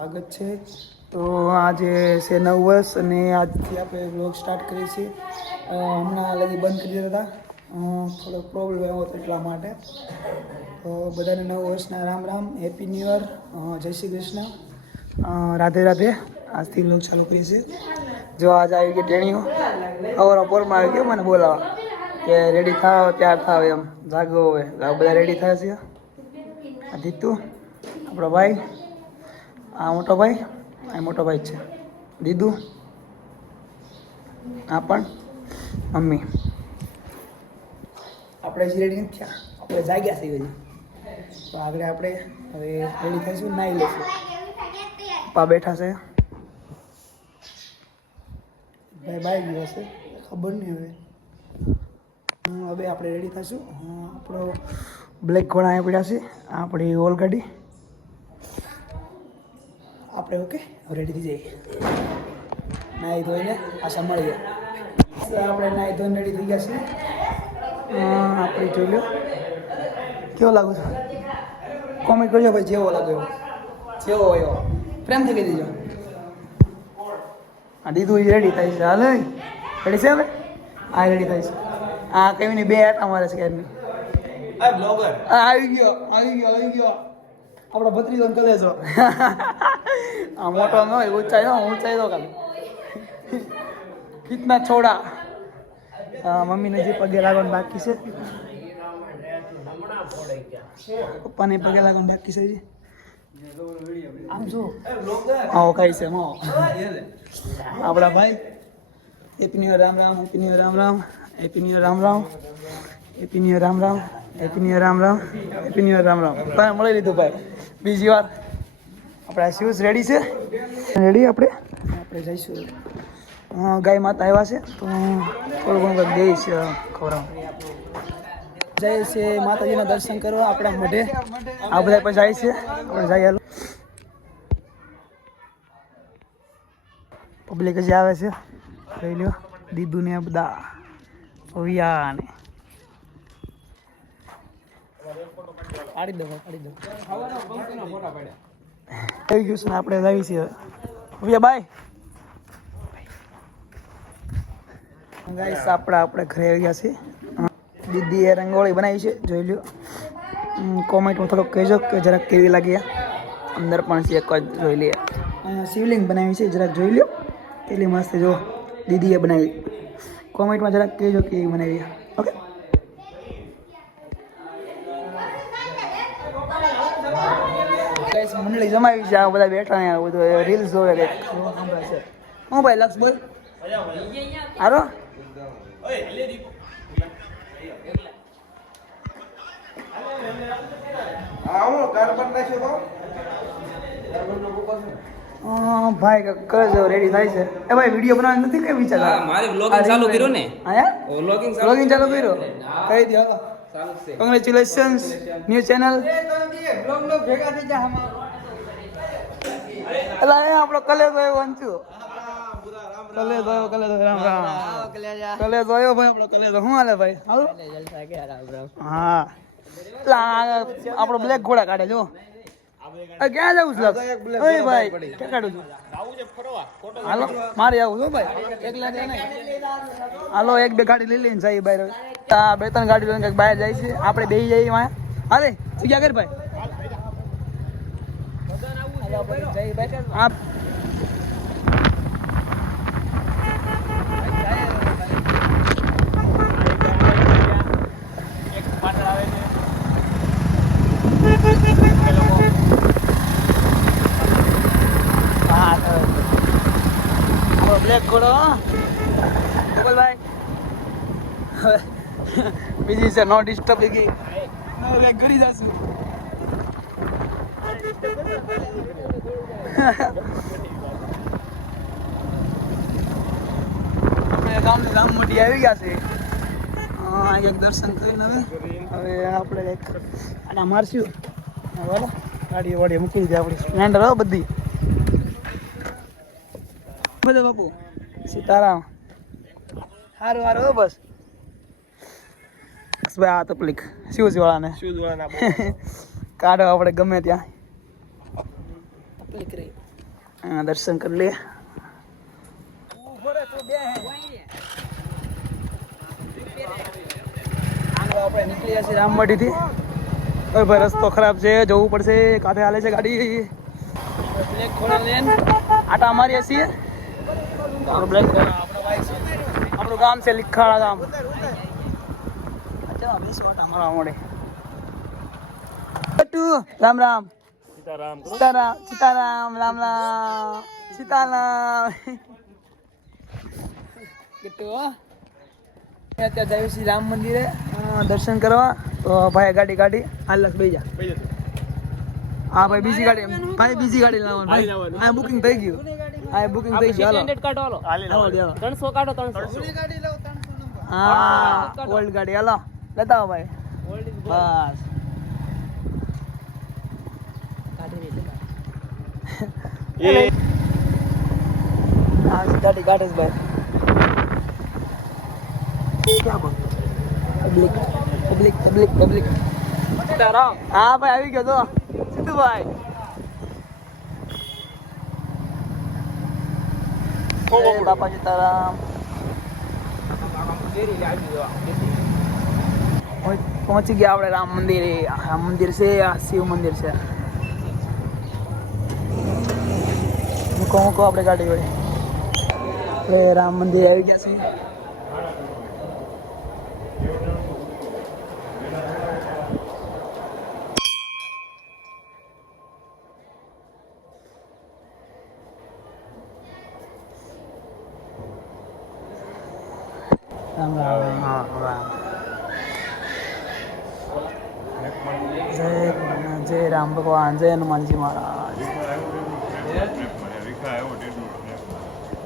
સ્વાગત છે. તો આજે છે 9 વર્ષ અને આજથી આપણે વ્લોગ સ્ટાર્ટ કરીએ છીએ. હમણાં લગી બંધ કરી દીધા હતા, થોડો પ્રોબ્લેમ આવ્યો હતો એટલા માટે. તો બધાને 9 વર્ષના Ram Ram, happy new year, જય શ્રી કૃષ્ણ, રાધે રાધે. આજથી વ્લોગ ચાલુ કરીએ છીએ. જો આજ આવી ગઈ ટેણીઓ, અવારો પોરમાં આવી ગયો મને બોલાવા કે રેડી થાવ ત્યાર થાવ એમ, જાગો હવે. બધા રેડી થાય છે. આ દીતુ આપણો ભાઈ, આ મોટો ભાઈ, આ મોટો ભાઈ છે દીદુ, આ પણ મમ્મી. આપણે જ રેડી નથી થયા, આપણે જાગ્યા છીએ હજી. તો આગળ આપણે હવે રેડી થઈશું, નાહી લઈશું. પપ્પા બેઠા છે, ભાઈ બાઈ ગયો હશે ખબર નહીં. હવે આપણે રેડી થઈશું. આપણો બ્લેક ઘોડા અહીંયા પડ્યા છે, આપણી ઓલ ગાડી. આપણે ઓકે રેડી થઈ જઈએ, નાહી ધોઈને આશા મળીએ. આપણે નાહી ધોઈને રેડી થઈ ગયા છીએ. આપણે જોઈ લો કેવો લાગુ છે, કોમેન્ટ કરજો ભાઈ, જેવો લાગે એવો, જેવો હોય એવો પ્રેમથી કહી દેજો. આ દીધું રેડી થાય છે, હાલ રેડી છે હવે. આ રેડી થાય છે, આ કેવીની બે આટા મારે છે ક્યારની. આવી ગયો આપણો ભત્રીજો કલેજો. આ મોટો ન હોય, ઊંચાઈ તો કાલે કિતના છોડા. મમ્મીને જે પગે લાગવાનું બાકી છે, પપ્પાને પગે લાગવાનું બાકી છે. આમ જો આવો ખાઈ છે આપણા ભાઈ. Happy new year Ram Ram, happy new year Ram Ram, happy new year Ram Ram, happy new year Ram Ram, happy new year Ram Ram, happy new year Ram Ram. ભાઈ મળી લીધું ભાઈ બીજી વાર. આપણા શૂઝ રેડી છે, રેડી આપણે જઈશું. ગાય માતા આવ્યા છે તો થોડું ઘણું કંઈક દઈશ ખવડાવ. જાય છે માતાજીના દર્શન કરવા આપણા મોઢે. આ બધા પણ જાય છે, આપણે જઈએ. હાલો પબ્લિક હજી આવે છે, જોઈ લ્યો. દીદુ ને બધા ઓવિયા ને પાડી દો થઈ ગયું છે ને. આપણે લાવી છીએ ઓવિયા બાય ગાઈસ. આપણે ઘરે આવી ગયા છીએ. દીદીએ રંગોળી બનાવી છે, જોઈ લ્યો. કોમેન્ટમાં થોડોક કહેજો કે જરાક કેવી લાગી. અંદર પણ છે એક જ, જોઈ લઈએ. શિવલિંગ બનાવી છે, જરાક જોઈ લ્યો કેટલી મસ્ત. જો દીદીએ બનાવી, કોમેન્ટમાં જરાક કહેજો કેવી બનાવી. ઓકે ગાઈસ, મંડળી જમાવી છે, આ બધા બેઠા ને બધું રીલ્સ જોવે કંઈક. હું ભાઈ લક્ષ બોલ હારો. ભાઈ કરજો, રેડી થાય છે. એ ભાઈ વિડીયો બનાવવાનો નથી કઈ વિચાર? મારે વ્લોગિંગ ચાલુ કર્યું ને. હા વ્લોગિંગ ચાલુ કર્યો, કહી દો. Congratulations new channel. ભેગા થઈ જા એટલે આપણો કલેજો આવ્યો વાંચ્યું. કલેજો રામ રામ. કલેજો આવ્યો ભાઈ, આપણો કલેજો. શું હાલે ભાઈ? હા આપણો બ્લેક ઘોડા કાઢે. જો ક્યાં જવું છે ભાઈ? ક્યાં કાઢું છું? હાલો મારે આવું છું ભાઈ, એકલા નહીં. હાલો એક બે ગાડી લઈ લઈને જાય બહાર. 2-3 ગાડી લઈને કંઈક બહાર જાય છે, આપણે બે જઈએ. હાલે તું ક્યાં કર ભાઈ? આપ બ્લેક ઘોડો ભાઈ. બીજી છે નો ડિસ્ટર્બ ગઈ ઘરી જશું. આપણે ગામ મોટી આવી ગયા છે. એક દર્શન કરીને હવે આપણે એક આના મારશું. ગાડી વાડી મૂકી દીધી આપણી સ્પ્લેન્ડર બધી. બધે બાપુ સીતારામ. સારું બસ ભાઈ. આ તકલીફ શૂઝ વાળાને કાઢો આપણે ગમે ત્યાં તકલીફ રહી. દર્શન કરી લે. આપણે નીકળ્યા છીએ રામવાડીથી. હવે ભાઈ રસ્તો ખરાબ છે, જવું પડશે. કાંઠે હાલે છે ગાડી. બ્લેક ખોલા લેન આટા મારીએ છીએ. આપણું ગામ છે લીખાળા ગામ. બેસો આટા મારવા મળે. રામ રામ સીતારામ સીતારામ રામ રામ સીતારામ. અત્યારે જઈએ છીએ રામ મંદિરે દર્શન કરવા. તો ભાઈ ગાડી કાઢી હાલ બેસી જા. હા ભાઈ બીજી ગાડી ભાઈ બીજી ગાડી લાવવાનું. હા બુકિંગ થઈ ગયું. હા બુકિંગ થઈ ગયું. હાલો 300 કાઢો 300. હા ઓલ્ડ ગાડી હાલો લેતા આવો ભાઈ. બસ હા ગાડી કાઢે છે ભાઈ. Public public public public. હા ભાઈ આવી ગયો તો સીધુભાઈ. બાપા સીતારામ. પહોંચી ગયા આપણે રામ મંદિરે. રામ મંદિર છે આ શિવ મંદિર છે. મૂકો મૂકો આપણે ગાડી વડે. આપણે રામ મંદિર આવી ગયા છે. રામ રામ રામ. જય રામ ભગવાન. જય હનુમાનજી મહારાજ.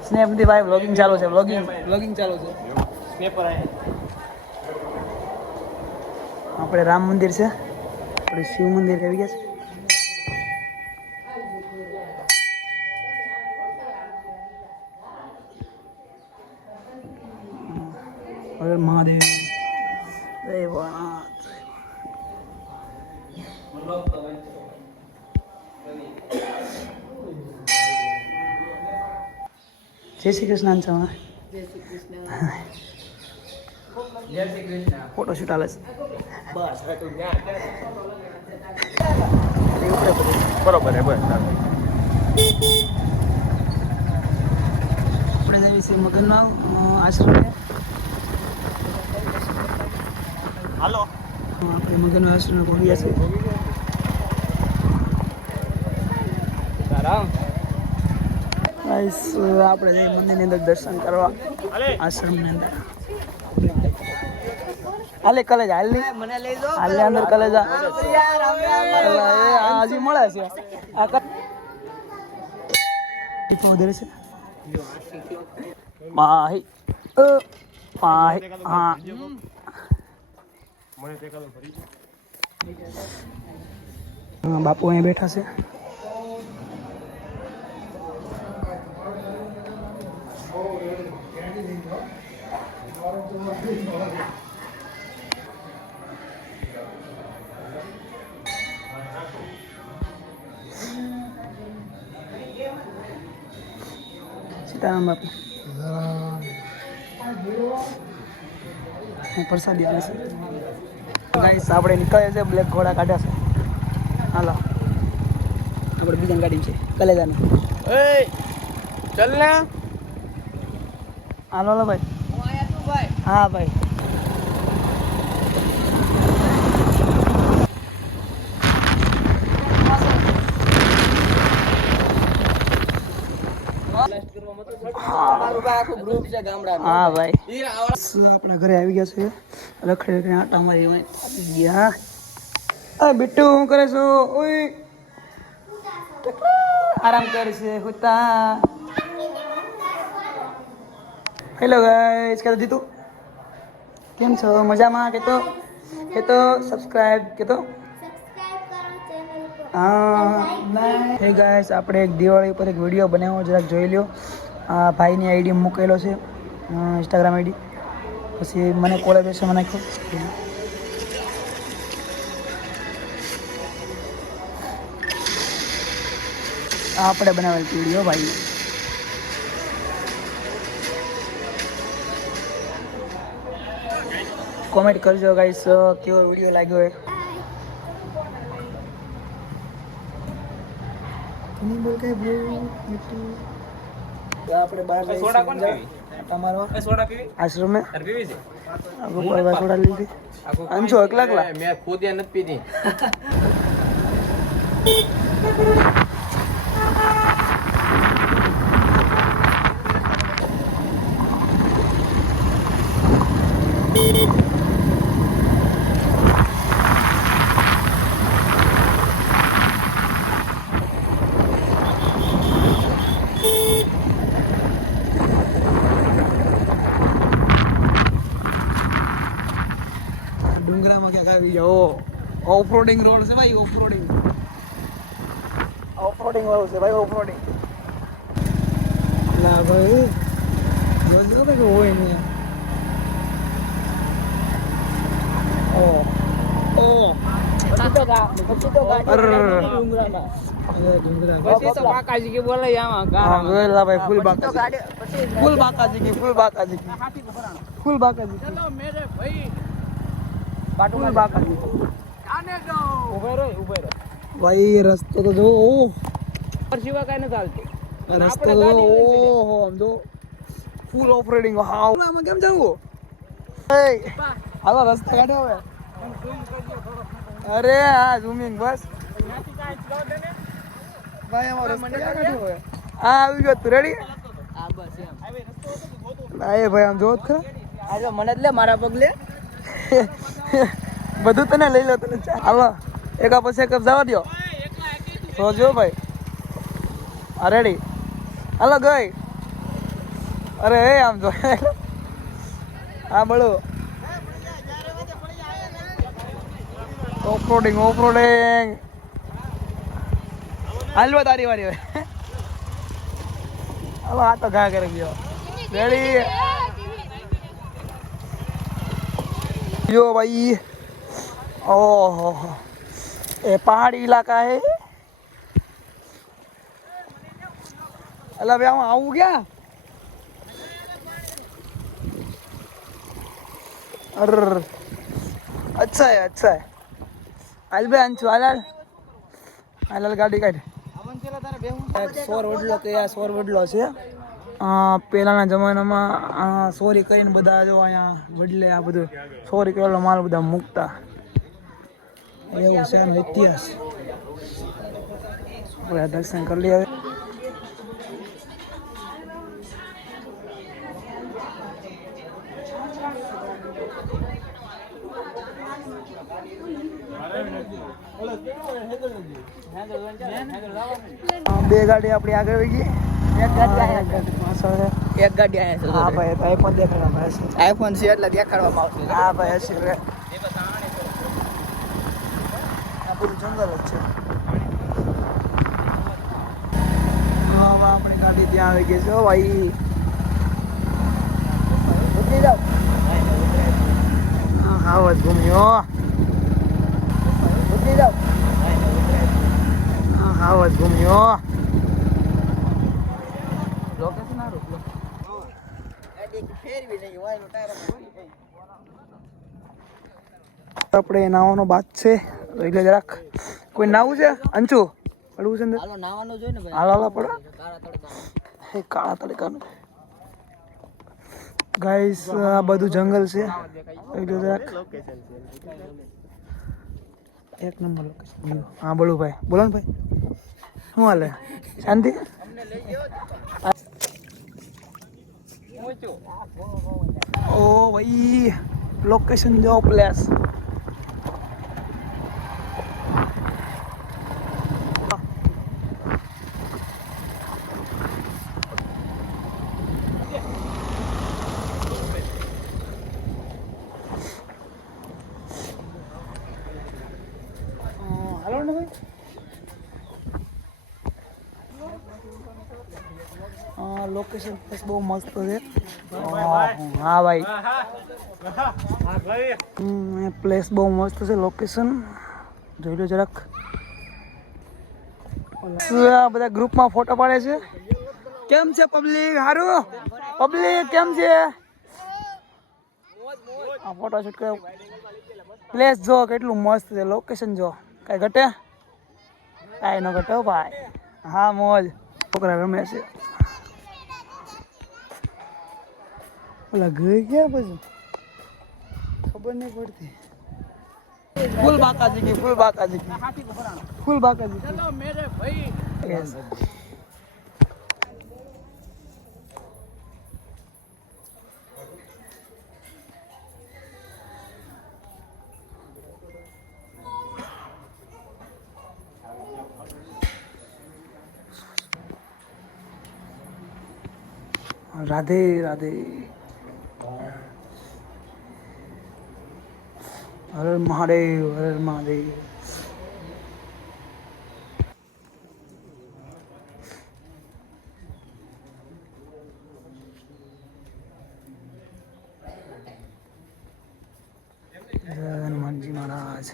સ્નેપ થી ભાઈ વ્લોગિંગ ચાલુ છે. વ્લોગિંગ ચાલુ છે. આપણે રામ મંદિર છે. આપણે શિવ મંદિર આવી ગયા છે. મહાદેવ જય ભોળાનાથ. જય શ્રી કૃષ્ણ. ફોટો શૂટ હાલે છે. બરોબર હે બસ. આપણે જઈએ છીએ મગનનાવ આશ્રમે. હાલો આપણે મગનનાવ આશ્રમે પહોંચ્યા છીએ. આપણે જઈ મંદિરની અંદર દર્શન કરવા આશ્રમની અંદર. હાલે કલેજ હાલ નહીં મને લઈ દો. હાલે અંદર કલેજ હજી મળે છે. આ વધારે છે માહી માહી. હા બાપુ અહીંયા બેઠા છે. સીતારામ બાપુ. પ્રસાદી આવે છે. ગાઈસ આપણે નીકળે છે. બ્લેક ઘોડા કાઢ્યા છે. હાલો આપણે બીજા ગાડી છે કલેજાની. ચલ ને. હાલો હાલો ભાઈ. હા ભાઈ. હા ભાઈ આપણા ઘરે આવી ગયા છે. રખડે રખડે આટા મારી ગયા. બિટ્ટુ શું કરે છો? ઓય આરામ કરે છે. હોતા હેલો ગાઈસ. કે જીતુ કેમ છો? મજામાં? કે તો સબસ્ક્રાઇબ કે તો હા. હે ગાઈસ આપણે એક દિવાળી ઉપર એક વિડીયો બનાવ્યો, જરાક જોઈ લ્યો. આ ભાઈની આઈડી મૂકેલો છે ઇન્સ્ટાગ્રામ આઈડી. પછી મને કોલેબરેશનમાં નાખ્યો. આપણે બનાવેલ વિડીયો ભાઈ. કોમેન્ટ કરજો ગાઈસ કેવો વિડીયો લાગ્યો હોય. નહીં બોલ કઈ બ્રો મીઠું. આપણે બહાર જઈએ સોડા કોણ પીવી? તમારો સોડા પીવી? આશ્રમે તાર પીવી છે? ગોપાલભાઈ સોડા લીધી. અંશો એકલા એકલા મેં ખુદ એ નથી પીધી. ડુંગરામાં ક્યાંક આવી જાઓ. ઓફરોડિંગ રોડ છે ભાઈ. ઓફરોડિંગ વાળું છે ભાઈ. ઓફરોડિંગ લા ભાઈ જોજો કે હોય ને. ઓ ઓ પછી તો કાકાજી કે બોલાય આમાં હા ગયેલા ભાઈ. ફૂલ બાકાજી ફૂલ બાકાજી કી ફૂલ બાકાજી ફૂલ બાકાજી ચલો મેરે ભાઈ ફૂલ બાકાજી આને દો ઉભે રહો ભાઈ. રસ્તો તો જો પર સિવા કાઈ ન ચાલતું. રસ્તો તો ઓહો આમ જો ફૂલ ઓફરોડિંગ. હા આમાં કેમ જવું? એ હાલો રસ્તા કાઢો હવે. અરે હા ઝૂમિંગ બસ ભાઈ. અમારો રસ્તો ક્યાં કાઢ્યો હવે? હા આવી ગયો તું. રેડી? આ બસ એમ એ ભાઈ આમ જોત ખરા. આજે મને જ લે મારા પગલે. બધું તને લઈ લો તને. હાલો એકા પછી એક જવા દો તો જો ભાઈ. હા રેડી? હાલો ગઈ. અરે એ આમ જો. હા બોલો. ઓફરોડિંગ હાલવા તારી વારી હવે. હાલો આ તો ઘા કરી ગયો. રેડી? यो भाई ओहो ये पहाड़ी इलाका है. अल्लाह भाई हम आऊँ क्या? अरे अच्छा है हाल भाई अंशु हाल गाड़ी काढ. સોર વડલો કે આ સોર વડલો છે. પહેલાના જમાનામાં સોરી કરીને બધા જો અહીંયા વડલે આ બધું સોરી કરેલો માલ બધા મૂકતા. એવું છે એનો ઇતિહાસ. આપણે દર્શન કરી લઈએ. બે ગાડી આપણી આગળ વહી ગઈ. એક ગાડી આયા હા ભાઈ આઈફોન દેખાડવામાં આવશે. આઈફોન છે એટલે દેખાડવામાં આવશે. હા ભાઈ હશે રે. આ પૂરું જંગલ જ છે. હા આપણી ગાડી ત્યાં આવી ગઈ છે ભાઈ. ઉતરી જાઓ. હા જ ઘૂમ્યો. ઉતરી જાઓ. હા જ ઘૂમ્યો. લોકેશન આરું આપણે નાવાનો બાદ છે એટલે જરાક કોઈ નાવું છે અંશુ પડવું છે હાલો નાવાનું જોઈ ને ભાઈ. હાલો પડો. કાળા તડકા એ કાળા તડકાનું ગાઈસ આ બધું જંગલ છે એટલે જરાક એક નંબર લોકેશન. હા બોલો ભાઈ. બોલો ને ભાઈ શું હાલે? શાંતિ? ઓ ભાઈ લોકેશન જો પ્લેસ. હાલો ને ભાઈ. લોકેશન પ્લેસ બહુ મસ્ત છે. હા ભાઈ પ્લેસ બહુ મસ્ત છે. લોકેશન જોઈ લો જરાક. આ બધા ગ્રુપમાં ફોટો પાડે છે. કેમ છે પબ્લિક? હારું પબ્લિક કેમ છે? આ ફોટો શૂટ કર્યો. પ્લેસ જો કેટલું મસ્ત છે, લોકેશન જો. કઈ ઘટે? કાંઈ ન ઘટે ભાઈ. હા મોજ. છોકરા રમે છે. ઓલા ગઈ ગયા પછી ખબર નહીં પડતી. ફૂલ બાકાજી કી, ફૂલ બાકાજી કી, ફૂલ બાકાજી કી. ચલો મેરે ભાઈ. Yes. રાધે રાધે. હર મહાદેવ, હર મહાદેવ. હનુમાનજી મહારાજ.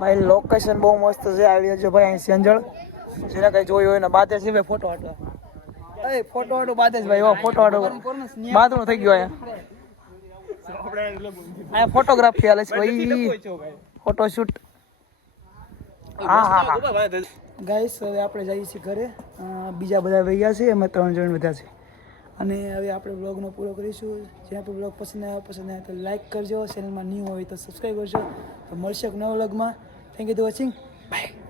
ભાઈ લોકેશન બહુ મસ્ત છે. આવી જો ભાઈ અહીં સેંજળ જેને કઈ જોયું હોય ને બાતે છે ભાઈ ફોટો હાટવા. એ ફોટો હાટો બાતે જ ભાઈ. ફોટો હાટો બાદનો થઈ ગયો અહીંયા ફોટોગ્રાફી હાલે છે ભાઈ. Photo shoot. હા હા હા ગાઈસ, હવે આપણે જઈએ છીએ ઘરે. બીજા બધા વહ્યા છે, અમે 3 જણ વધ્યા છે. અને હવે આપણે વ્લોગનો પૂરો કરીશું. જે આપણે વ્લોગ પસંદ આવે તો લાઈક કરજો. ચેનલમાં ન્યૂ હોય તો સબસ્ક્રાઈબ કરજો. તો મળશે એક નવા વ્લોગમાં. Thank you for watching. By.